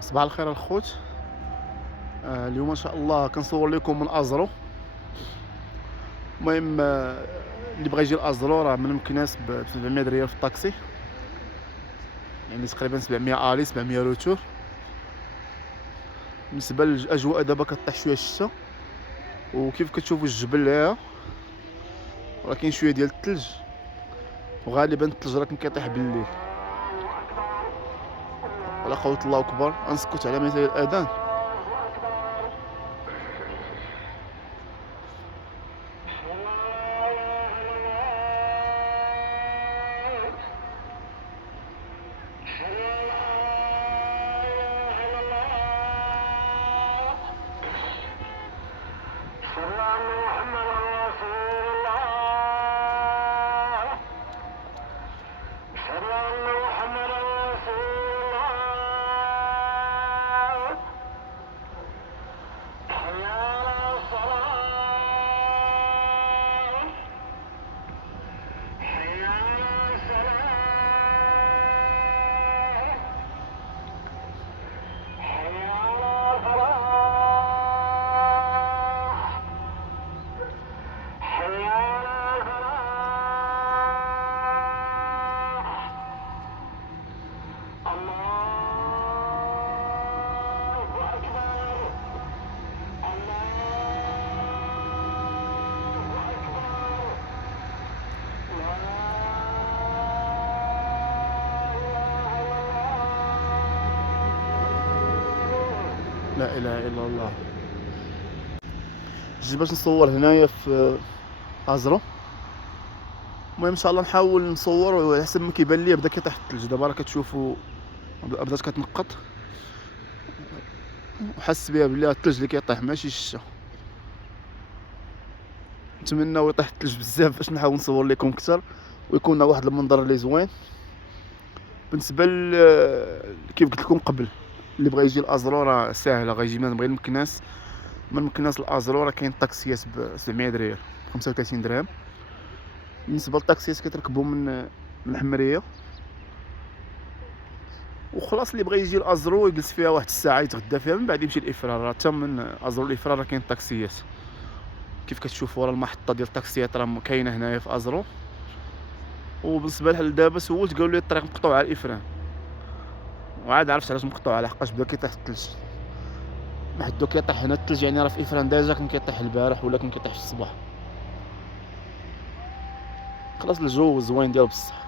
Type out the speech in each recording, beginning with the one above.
صباح الخير الخوت. اليوم ان شاء الله كنصور لكم من ازرو. المهم اللي بغى يجي لازرو راه من مكناس ب 700 ريال في الطاكسي، يعني تقريبا 700 الي 700 روتور. بالنسبه للاجواء دابا كطيح شويه الشتا، وكيف كتشوفوا الجبل راه كاين شويه ديال الثلج، وغالبا الثلج راه كان كيطيح بالليل. ولا قوة الله اكبر. انسكت على مثال الاذان. لا اله الا الله. جيت باش نصور هنايا في ازرو. المهم ان شاء الله نحاول نصور، وعلى حسب ما كيبان لي بدا كيطيح الثلج. دابا راه كتشوفوا بدات كتنقط، وحس بها بلي الثلج اللي كيطيح ماشي الشتا. نتمنى يطيح الثلج بزاف باش نحاول نصور لكم اكثر ويكون واحد المنظر اللي زوين. بالنسبه كيف قلت لكم قبل، اللي بغى يجي لازرو راه ساهله، غيجي من غير مكناس. من مكناس لازرو راه كاين طاكسيات ب 700 ريال 35 درهم. بالنسبه للطاكسيات كتركبوا من الحمريه وخلاص. اللي بغى يجي لازرو يجلس فيها واحد الساعه يتغدى فيها، من بعد يمشي لافرار. راه حتى من ازرو لافرار راه كاين طاكسيات. كيف كتشوفوا راه المحطه ديال الطاكسيات راه كاينه هنايا في ازرو. وبالنسبه لحال دابا سولت قالوا لي الطريق مقطوعه على الافران، وعاد عرفت علاش مقطوعه، لحقاش بدا كيطيح الثلج. ما حدو كيطيح هنا الثلج، يعني راه في افران ديجا كان كيطيح البارح ولا كان كيطيح في الصباح. خلاص الجو زوين ديال بصح.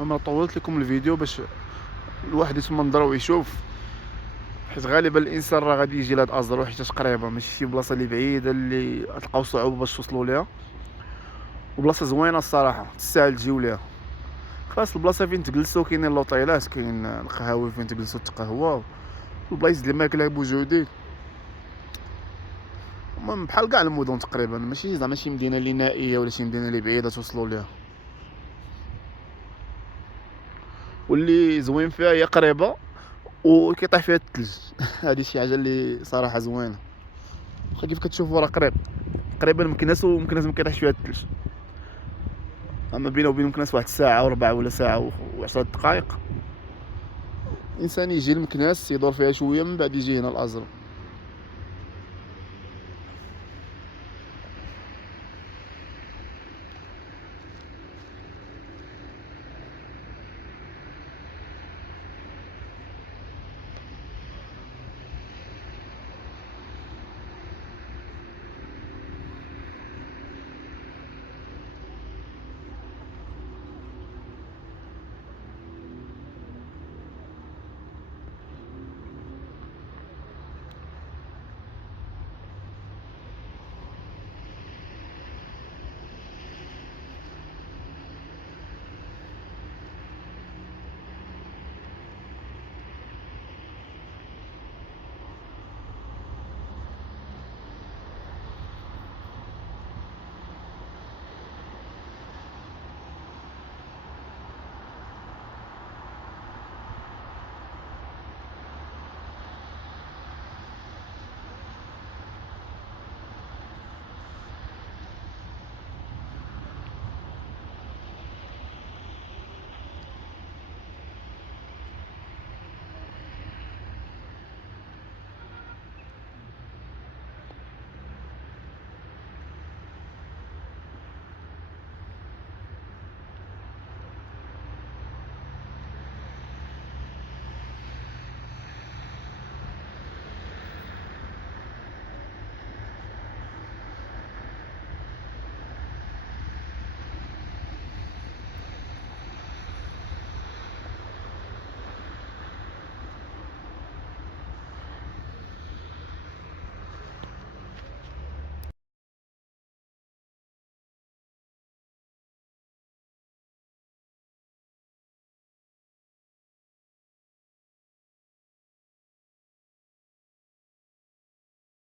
المهم طولت لكم الفيديو باش الواحد يتمنظر ويشوف، حيت غالبا الانسان راه غادي يجي لهاد ازرو حيت قريبه، ماشي شي بلاصه اللي بعيده اللي غتلقاو صعوبه باش توصلوا ليها، وبلاصه زوينه الصراحه تستاهل تجيو ليها. خاص البلاصه فين تجلسوا، كاينين لوطيلات، كاين القهاوي فين تجلسوا تقهواو، البلايص ديال الماكله بوجودي. المهم بحال كاع المدن تقريبا، ماشي زعما شي مدينه اللي نائيه ولا شي مدينه اللي بعيده توصلوا ليها. واللي زوين فيها هي قريبه وكيطيح فيها الثلج هذه شي حاجه اللي صراحه زوينه. واخا كيف كتشوفوا راه قريبا مكناس، ومكناس ما كيطيحش فيها الثلج، اما بينه وبين مكناس واحد الساعه وربع ولا ساعه و10 دقائق. الانسان يجي لمكناس يدور فيها شويه من بعد يجي هنا لازرو.